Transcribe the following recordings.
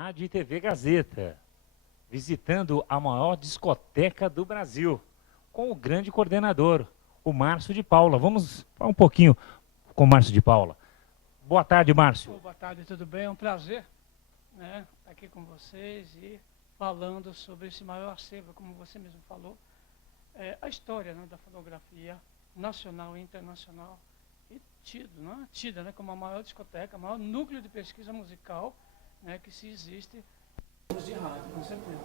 Rádio e TV Gazeta, visitando a maior discoteca do Brasil, com o grande coordenador, o Márcio de Paula. Vamos falar um pouquinho com o Márcio de Paula. Boa tarde, Márcio. Boa tarde, tudo bem? É um prazer, né, estar aqui com vocês e falando sobre esse maior acervo, como você mesmo falou, a história, né, da fotografia nacional e internacional, e tida, né, como a maior discoteca, o maior núcleo de pesquisa musical, né, que se existe de rádio, com certeza.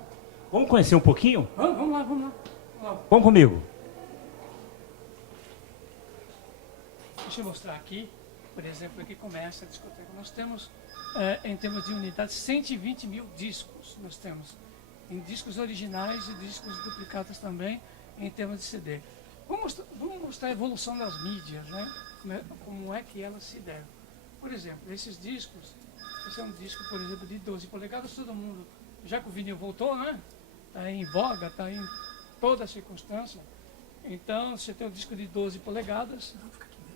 Vamos conhecer um pouquinho? Vamos lá. Vamos comigo. Deixa eu mostrar aqui, por exemplo, aqui começa a discoteca. Nós temos, em termos de unidades, 120 mil discos. Nós temos em discos originais e discos duplicados também, em termos de CD. Vamos mostrar a evolução das mídias, né? Como é que elas se deram. Por exemplo, esses discos, esse é um disco, por exemplo, de 12 polegadas, todo mundo, já que o vinil voltou, né? Está em voga, está em toda a circunstância. Então, você tem um disco de 12 polegadas,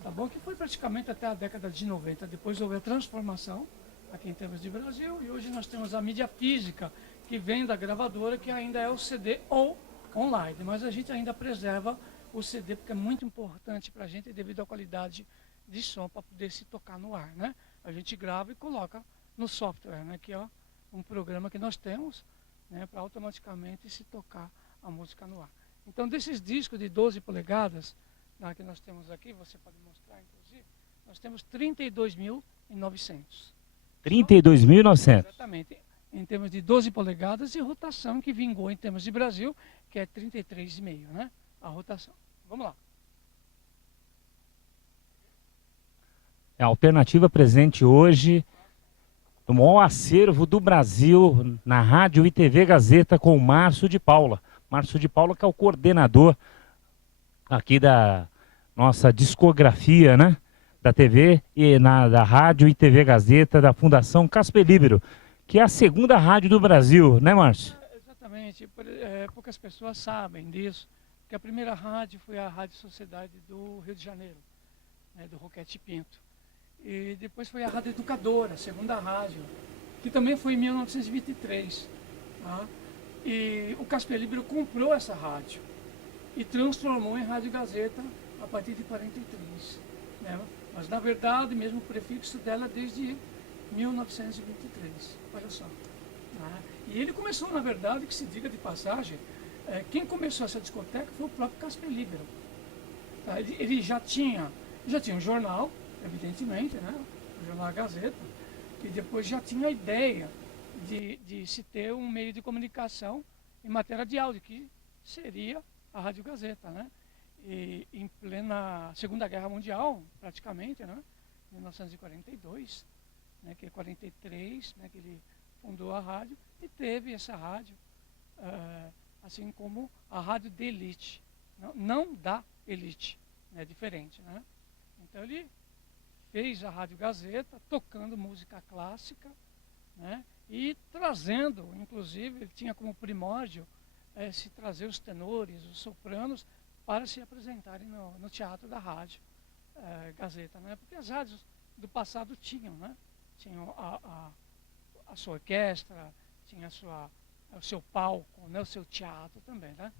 tá bom? Que foi praticamente até a década de 90. Depois houve a transformação aqui em termos de Brasil e hoje nós temos a mídia física que vem da gravadora, que ainda é o CD ou online. Mas a gente ainda preserva o CD porque é muito importante para a gente devido à qualidade de som para poder se tocar no ar, né? A gente grava e coloca no software, né? Que é um programa que nós temos, né? Para automaticamente se tocar a música no ar. Então, desses discos de 12 polegadas, que nós temos aqui, você pode mostrar, inclusive, nós temos 32.900. 32.900. Exatamente. Em termos de 12 polegadas e rotação, que vingou em termos de Brasil, que é 33,5, né? A rotação. Vamos lá. É a alternativa presente hoje no maior acervo do Brasil na Rádio e TV Gazeta com o Márcio de Paula. Márcio de Paula, que é o coordenador aqui da nossa discografia, né? Da TV e da Rádio e TV Gazeta da Fundação Casper Libero, que é a segunda rádio do Brasil, né, Márcio? Exatamente. Poucas pessoas sabem disso, que a primeira rádio foi a Rádio Sociedade do Rio de Janeiro, né, do Roquete Pinto. E depois foi a Rádio Educadora, a segunda rádio, que também foi em 1923. Tá? E o Casper Libero comprou essa rádio e transformou em Rádio Gazeta a partir de 43. Né? Mas, na verdade, mesmo o prefixo dela é desde 1923. Olha só. Tá? E ele começou, na verdade, que se diga de passagem, quem começou essa discoteca foi o próprio Casper Libero. Tá? Ele já tinha um jornal, evidentemente, né? O jornal Gazeta, e depois já tinha a ideia de se ter um meio de comunicação em matéria de áudio, que seria a Rádio Gazeta, né? E em plena Segunda Guerra Mundial, praticamente, né? 1942, né? Que é 43, né? Que ele fundou a rádio e teve essa rádio, assim como a rádio de elite, não da elite, é diferente, né? Então ele fez a Rádio Gazeta tocando música clássica, né? E trazendo, inclusive, ele tinha como primórdio se trazer os tenores, os sopranos, para se apresentarem no teatro da Rádio Gazeta, né? Porque as rádios do passado tinham, né? Tinham a sua orquestra, tinha o seu palco, né? O seu teatro também, né?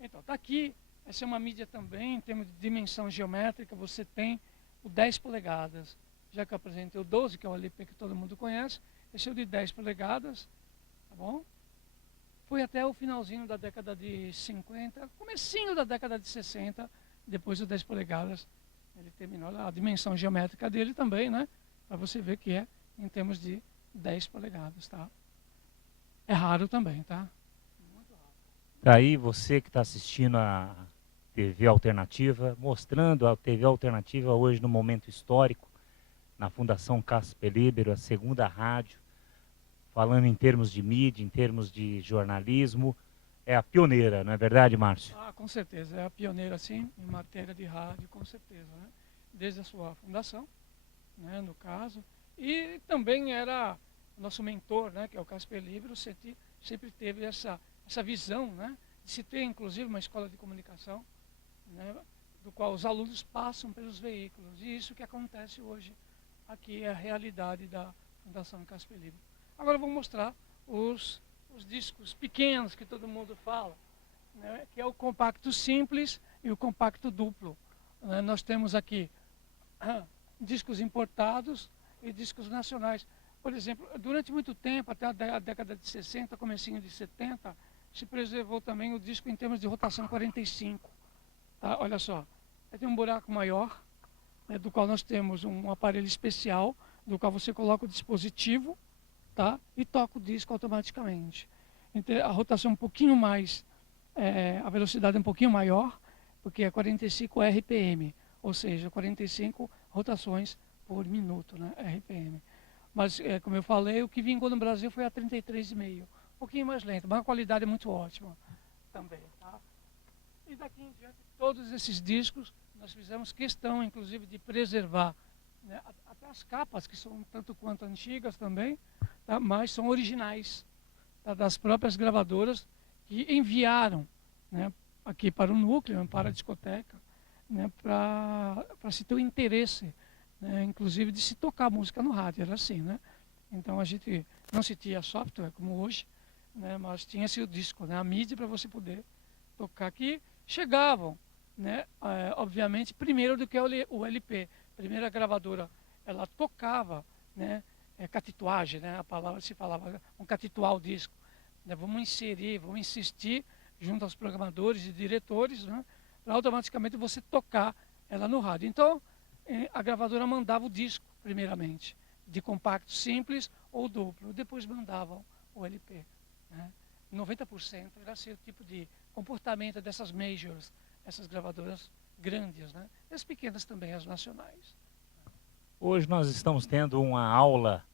Então, está aqui, essa é uma mídia também, em termos de dimensão geométrica, você tem o 10 polegadas, já que eu apresentei o 12, que é o LP que todo mundo conhece, esse é o de 10 polegadas, tá bom? Foi até o finalzinho da década de 50, comecinho da década de 60, depois do 10 polegadas, ele terminou a dimensão geométrica dele também, né? Para você ver que é em termos de 10 polegadas, tá? É raro também, tá? Muito raro. Daí você que está assistindo a TV Alternativa, mostrando a TV Alternativa hoje no momento histórico, na Fundação Casper Libero, a segunda rádio, falando em termos de mídia, em termos de jornalismo, é a pioneira, não é verdade, Márcio? Ah, com certeza, é a pioneira, sim, em matéria de rádio, com certeza, né? Desde a sua fundação, né, no caso, e também era o nosso mentor, né, que é o Casper Libero, sempre teve essa visão, né, de se ter, inclusive, uma escola de comunicação, né, do qual os alunos passam pelos veículos, e isso que acontece hoje aqui é a realidade da Fundação Casper Libero. Agora eu vou mostrar os discos pequenos que todo mundo fala, né, que é o compacto simples e o compacto duplo. Nós temos aqui discos importados e discos nacionais. Por exemplo, durante muito tempo, até a década de 60, comecinho de 70, se preservou também o disco em termos de rotação 45. Tá? Olha só, tem um buraco maior, né, do qual nós temos um aparelho especial, do qual você coloca o dispositivo, tá? E toca o disco automaticamente. Então, a rotação é um pouquinho mais, a velocidade é um pouquinho maior, porque é 45 RPM, ou seja, 45 rotações por minuto, né, RPM. Mas, como eu falei, o que vingou no Brasil foi a 33,5, um pouquinho mais lento, mas a qualidade é muito ótima também. Tá? E daqui em diante, todos esses discos, nós fizemos questão, inclusive, de preservar, né, até as capas, que são tanto quanto antigas também, tá, mas são originais, tá, das próprias gravadoras que enviaram, né, aqui para o núcleo, para a discoteca, né, para se ter o interesse, né, inclusive de se tocar música no rádio, era assim, né? Então a gente não se tinha software como hoje, né, mas tinha-se o disco, né, a mídia para você poder tocar aqui. Chegavam, né, obviamente, primeiro do que o LP. A primeira gravadora, ela tocava, né, catituagem, né, a palavra se falava, catituar o disco. Né, vamos inserir, vamos insistir junto aos programadores e diretores, né, para automaticamente você tocar ela no rádio. Então, a gravadora mandava o disco, primeiramente, de compacto simples ou duplo, depois mandavam o LP. Né. 90% era assim o tipo de comportamento dessas majors, essas gravadoras grandes, né? E as pequenas também, as nacionais. Hoje nós estamos tendo uma aula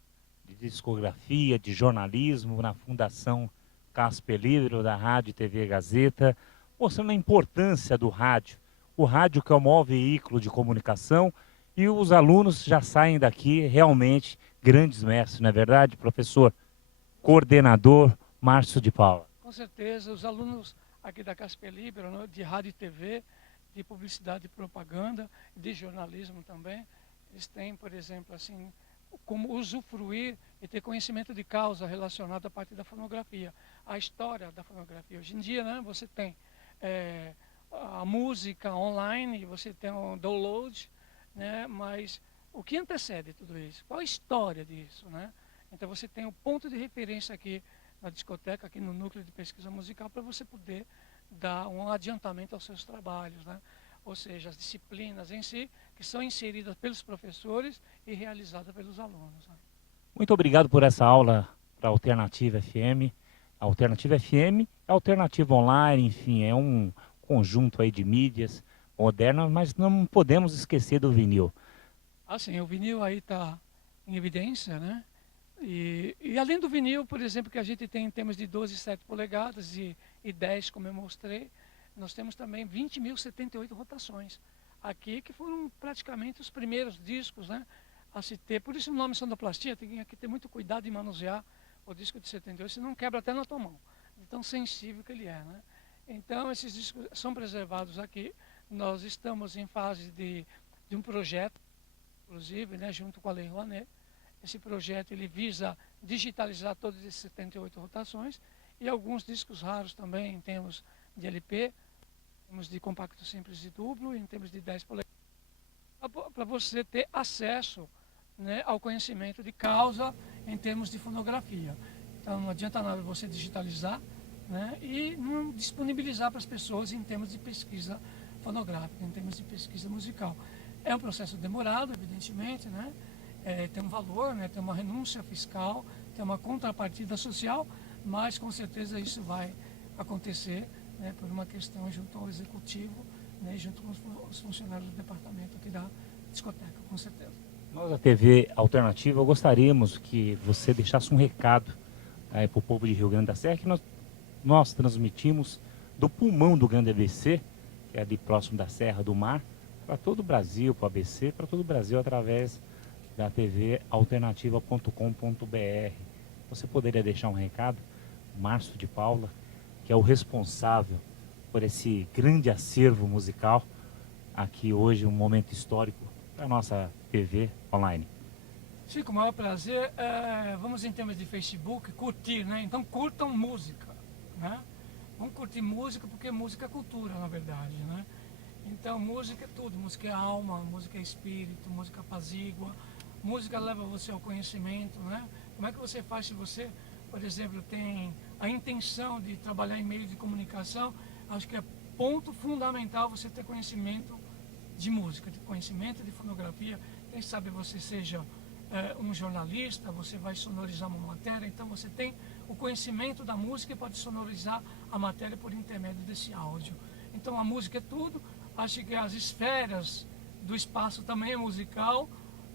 de discografia, de jornalismo na Fundação Casper Libero, da Rádio e TV Gazeta, mostrando a importância do rádio. O rádio que é o maior veículo de comunicação, e os alunos já saem daqui realmente grandes mestres, não é verdade, professor? Coordenador Márcio de Paula. Com certeza, os alunos aqui da Casper Libero, né, de rádio e TV, de publicidade e propaganda, de jornalismo também, eles têm, por exemplo, assim, como usufruir e ter conhecimento de causa relacionado à parte da fonografia, a história da fonografia. Hoje em dia, né, você tem a música online, você tem o download, né, mas o que antecede tudo isso? Qual a história disso, né? Então você tem o ponto de referência aqui na discoteca, aqui no Núcleo de Pesquisa Musical, para você poder dar um adiantamento aos seus trabalhos, né? Ou seja, as disciplinas em si, que são inseridas pelos professores e realizadas pelos alunos. Né? Muito obrigado por essa aula para a Alternativa FM. A Alternativa FM é Alternativa Online, enfim, é um conjunto aí de mídias modernas, mas não podemos esquecer do vinil. Assim, o vinil aí está em evidência, né? E além do vinil, por exemplo, que a gente tem em termos de 12,7 polegadas e 10, como eu mostrei, nós temos também 20.078 rotações aqui, que foram praticamente os primeiros discos, né, a se ter. Por isso o nome sonoplastia, tem que ter muito cuidado em manusear o disco de 78, senão quebra até na tua mão, de tão sensível que ele é. Né? Então esses discos são preservados aqui. Nós estamos em fase de um projeto, inclusive, né, junto com a Lei Rouanet. Esse projeto ele visa digitalizar todas essas 78 rotações e alguns discos raros também, em termos de LP, em termos de compacto simples e duplo, em termos de 10 polegadas, para você ter acesso, né, ao conhecimento de causa em termos de fonografia. Então não adianta nada você digitalizar, né, e não disponibilizar para as pessoas em termos de pesquisa fonográfica, em termos de pesquisa musical. É um processo demorado, evidentemente, né? Tem um valor, né? Tem uma renúncia fiscal, tem uma contrapartida social, mas com certeza isso vai acontecer, né, por uma questão junto ao executivo, né, junto com os funcionários do departamento aqui da discoteca, com certeza. Nós da TV Alternativa gostaríamos que você deixasse um recado para o povo de Rio Grande da Serra, que nós transmitimos do pulmão do Grande ABC, que é ali próximo da Serra do Mar, para todo o Brasil, para o ABC, para todo o Brasil através da TV alternativa.com.br. Você poderia deixar um recado? Márcio de Paula, que é o responsável por esse grande acervo musical, aqui hoje um momento histórico para a nossa TV online. Sim, com o maior prazer. Vamos em termos de Facebook, curtir, né? Então curtam música, né? Vamos curtir música, porque música é cultura, na verdade, né? Então música é tudo, música é alma, música é espírito, música apazigua, música leva você ao conhecimento, né? Como é que você faz se você, por exemplo, tem a intenção de trabalhar em meio de comunicação? Acho que é ponto fundamental você ter conhecimento de música, de conhecimento de fonografia. Quem sabe você seja um jornalista, você vai sonorizar uma matéria, então você tem o conhecimento da música e pode sonorizar a matéria por intermédio desse áudio. Então a música é tudo. Acho que as esferas do espaço também é musical,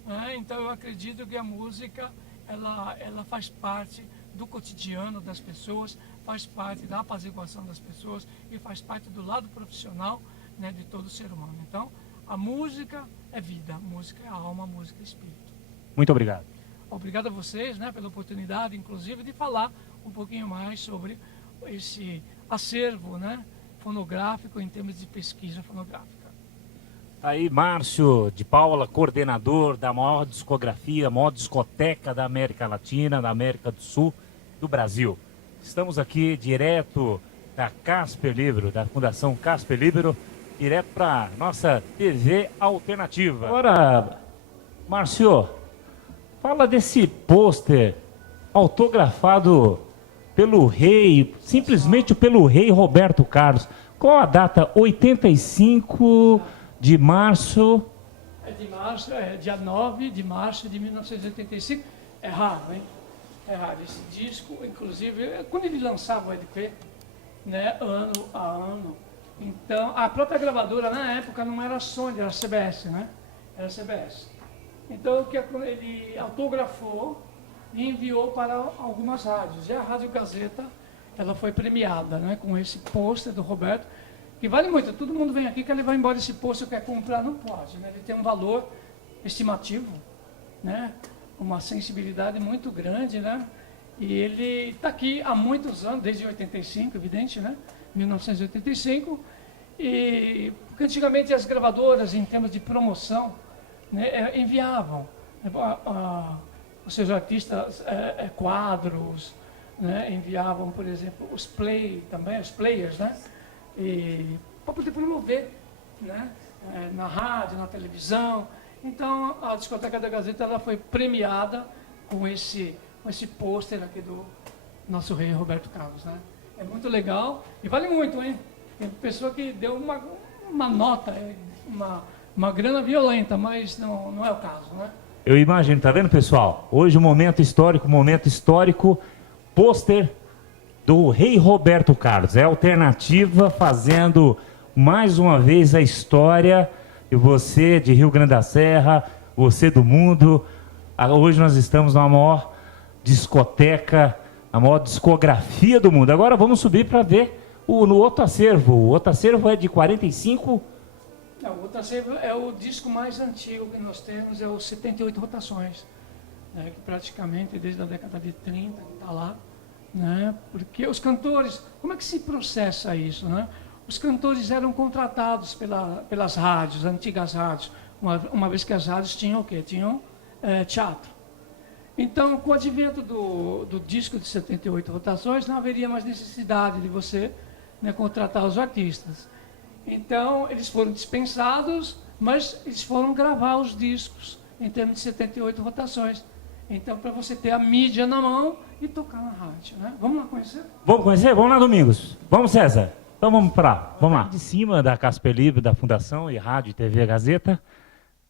né? Então eu acredito que a música ela faz parte do cotidiano das pessoas, faz parte da apaziguação das pessoas e faz parte do lado profissional, né, de todo ser humano. Então a música é vida, a música é alma, a música é espírito. Muito obrigado. Obrigado a vocês, né, pela oportunidade, inclusive, de falar um pouquinho mais sobre esse acervo, né, fonográfico em termos de pesquisa fonográfica. Aí, Márcio de Paula, coordenador da maior discografia, maior discoteca da América Latina, da América do Sul, do Brasil. Estamos aqui direto da Casper Libero, da Fundação Casper Libero, direto para nossa TV Alternativa. Agora, Márcio, fala desse pôster autografado pelo rei, simplesmente pelo rei Roberto Carlos. Qual a data? 85 de março. Dia 9 de março de 1985. É raro, hein? É raro. Esse disco, inclusive, quando ele lançava o LP, né, ano a ano, então, a própria gravadora na época não era a Sony, era a CBS, né? Era a CBS. Então, ele autografou e enviou para algumas rádios. E a Rádio Gazeta, ela foi premiada, né, com esse pôster do Roberto, que vale muito. Todo mundo vem aqui, quer levar embora esse pôster, quer comprar, não pode, né? Ele tem um valor estimativo, né? Uma sensibilidade muito grande, né? E ele está aqui há muitos anos, desde 85, evidente, né? 1985. E porque antigamente as gravadoras, em termos de promoção, né, enviavam, ou seja, artistas, quadros, né, enviavam, por exemplo, os players, né, para poder promover, né, na rádio, na televisão. Então a discoteca da Gazeta ela foi premiada com esse pôster aqui do nosso rei Roberto Carlos, né? É muito legal e vale muito, hein? Tem pessoa que deu uma nota, uma grana violenta, mas não é o caso, né? Eu imagino, tá vendo, pessoal? Hoje momento histórico, pôster do rei Roberto Carlos. É a Alternativa fazendo mais uma vez a história. E você de Rio Grande da Serra, você do mundo. Hoje nós estamos na maior discoteca, a maior discografia do mundo. Agora vamos subir para ver no outro acervo. O outro acervo é de 45. Não, o outro acervo é o disco mais antigo que nós temos, é o 78 Rotações, né, que praticamente desde a década de 30 está lá, né, porque os cantores, como é que se processa isso, né? Os cantores eram contratados pelas rádios, antigas rádios, uma vez que as rádios tinham o quê? Tinham teatro. Então, com o advento do disco de 78 rotações, não haveria mais necessidade de você, né, contratar os artistas. Então, eles foram dispensados, mas eles foram gravar os discos em termos de 78 rotações. Então, para você ter a mídia na mão e tocar na rádio, né? Vamos lá conhecer? Vamos conhecer? Vamos lá, Domingos. Vamos, César. Então vamos lá. De cima da Casper Libero, da Fundação e Rádio e TV Gazeta,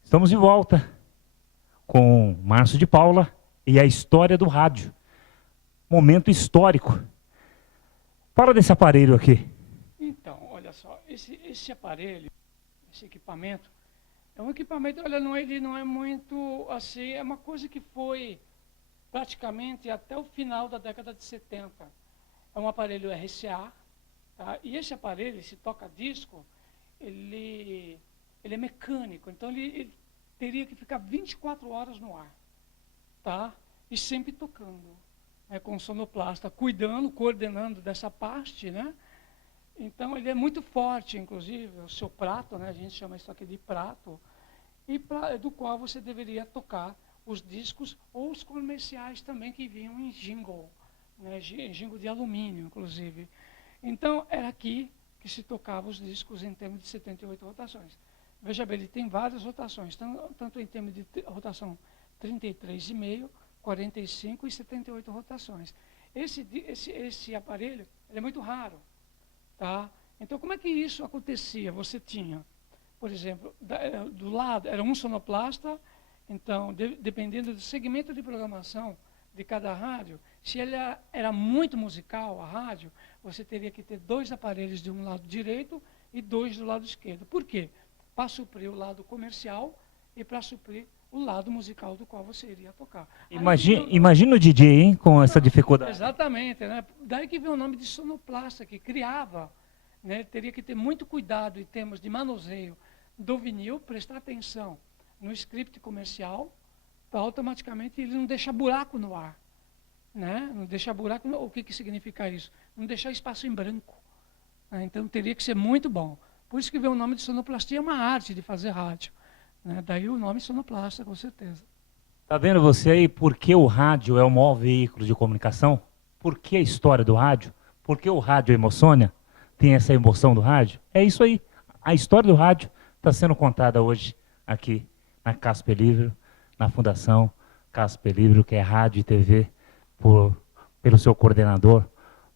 estamos de volta com Márcio de Paula e a história do rádio. Momento histórico. Fala desse aparelho aqui. Então, olha só, esse aparelho, esse equipamento, é um equipamento, olha, ele não é muito assim, é uma coisa que foi praticamente até o final da década de 70. É um aparelho RCA. Tá? E esse aparelho, esse toca-disco, ele é mecânico, então ele teria que ficar 24 horas no ar, tá? E sempre tocando, né? Com o sonoplasta, coordenando dessa parte, né? Então ele é muito forte, inclusive, o seu prato, né? A gente chama isso aqui de prato, e do qual você deveria tocar os discos ou os comerciais também que vinham em jingle, né, jingle de alumínio, inclusive. Então, era aqui que se tocava os discos em termos de 78 rotações. Veja bem, ele tem várias rotações, tanto em termos de rotação 33,5, 45 e 78 rotações. Esse aparelho ele é muito raro. Tá? Então, como é que isso acontecia? Você tinha, por exemplo, do lado, era um sonoplasta, então, dependendo do segmento de programação de cada rádio, se ele era muito musical, a rádio, você teria que ter 2 aparelhos de um lado direito e 2 do lado esquerdo. Por quê? Para suprir o lado comercial e para suprir o lado musical do qual você iria tocar. Imagina o DJ, hein, com essa dificuldade. Exatamente. Né? Daí que vem o nome de sonoplasta, que criava. Né? Teria que ter muito cuidado em termos de manuseio do vinil, prestar atenção no script comercial, para automaticamente ele não deixar buraco no ar. Né? Não deixar buraco, o que significa isso? Não deixar espaço em branco. Né? Então teria que ser muito bom. Por isso que vem o nome de sonoplastia, é uma arte de fazer rádio. Né? Daí o nome sonoplasta, com certeza. Tá vendo você aí por que o rádio é o maior veículo de comunicação? Por que a história do rádio? Por que o rádio emociona? Tem essa emoção do rádio? É isso aí. A história do rádio está sendo contada hoje aqui na Casper Libero, na Fundação Casper Libero, que é rádio e TV, pelo seu coordenador,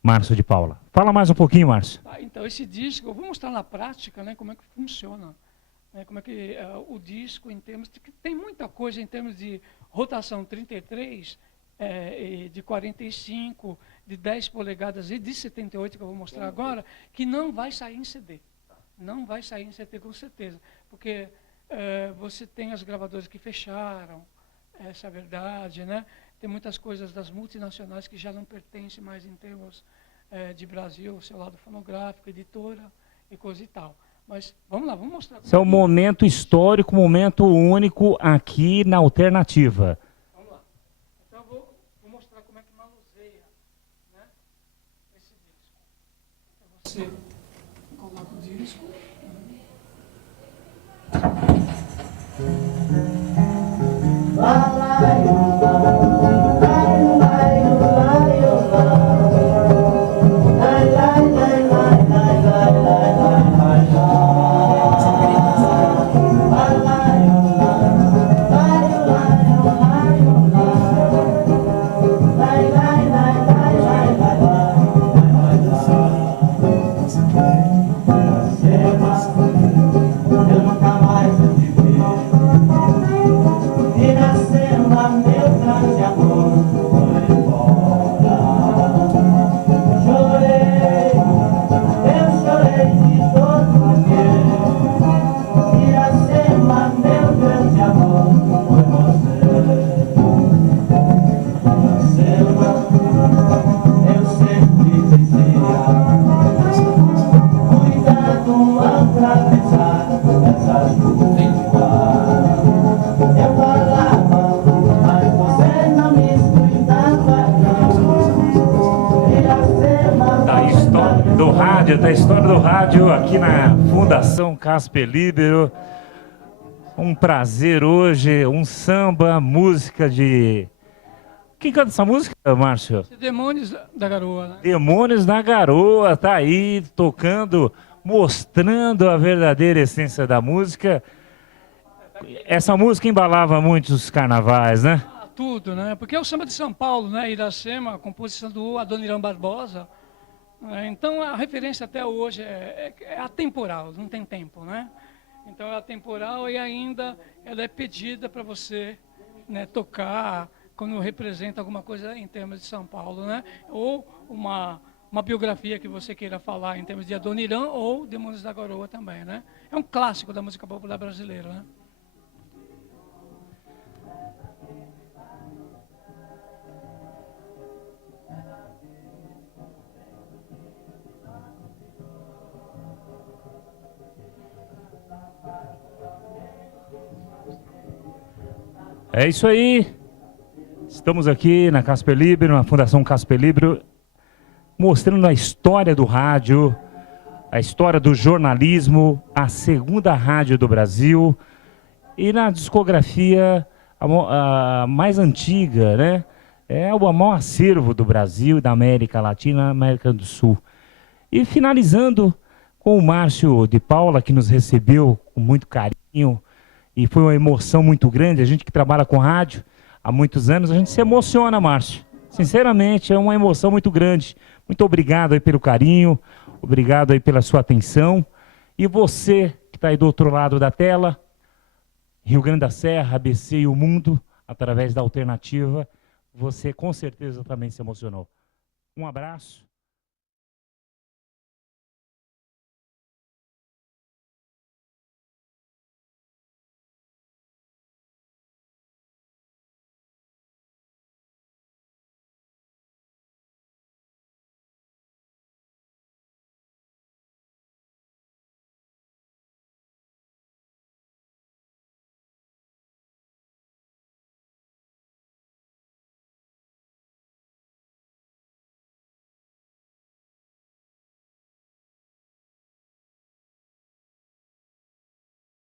Márcio de Paula. Fala mais um pouquinho, Márcio. Então, esse disco, eu vou mostrar na prática, né, como é que funciona. Né, como é que o disco, em termos de que tem muita coisa em termos de rotação 33, de 45, de 10 polegadas e de 78, que eu vou mostrar agora, que não vai sair em CD. Não vai sair em CD com certeza. Porque você tem as gravadoras que fecharam, essa é a verdade, né? Tem muitas coisas das multinacionais que já não pertencem mais em termos de Brasil, seu lado fonográfico, editora e coisa e tal. Mas vamos lá, vamos mostrar. Esse é um momento histórico, um momento único aqui na Alternativa. Vamos lá. Então eu vou mostrar como é que manuseia, né, esse disco. Então você coloca o disco. Da história do rádio aqui na Fundação Casper Libero. Um prazer hoje, um samba, música de... Quem canta essa música, Márcio? Demônios da Garoa. Né? Demônios da Garoa, tá aí tocando, mostrando a verdadeira essência da música. Essa música embalava muitos carnavais, né? Tudo, né? Porque é o samba de São Paulo, né? Iracema, a composição do Adoniran Barbosa. Então a referência até hoje é atemporal, não tem tempo, né? Então é atemporal e ainda ela é pedida para você, né, tocar quando representa alguma coisa em termos de São Paulo, né? Ou uma biografia que você queira falar em termos de Adoniran ou Demônios da Garoa também, né? É um clássico da música popular brasileira, né? É isso aí, estamos aqui na Casper Libero, na Fundação Casper Libero, mostrando a história do rádio, a história do jornalismo, a segunda rádio do Brasil e na discografia a mais antiga, né? É o maior acervo do Brasil, da América Latina, América do Sul. E finalizando com o Márcio de Paula, que nos recebeu com muito carinho, e foi uma emoção muito grande. A gente que trabalha com rádio há muitos anos, a gente se emociona, Márcio. Sinceramente, é uma emoção muito grande. Muito obrigado aí pelo carinho, obrigado aí pela sua atenção. E você que está aí do outro lado da tela, Rio Grande da Serra, ABC e o mundo, através da Alternativa, você com certeza também se emocionou. Um abraço.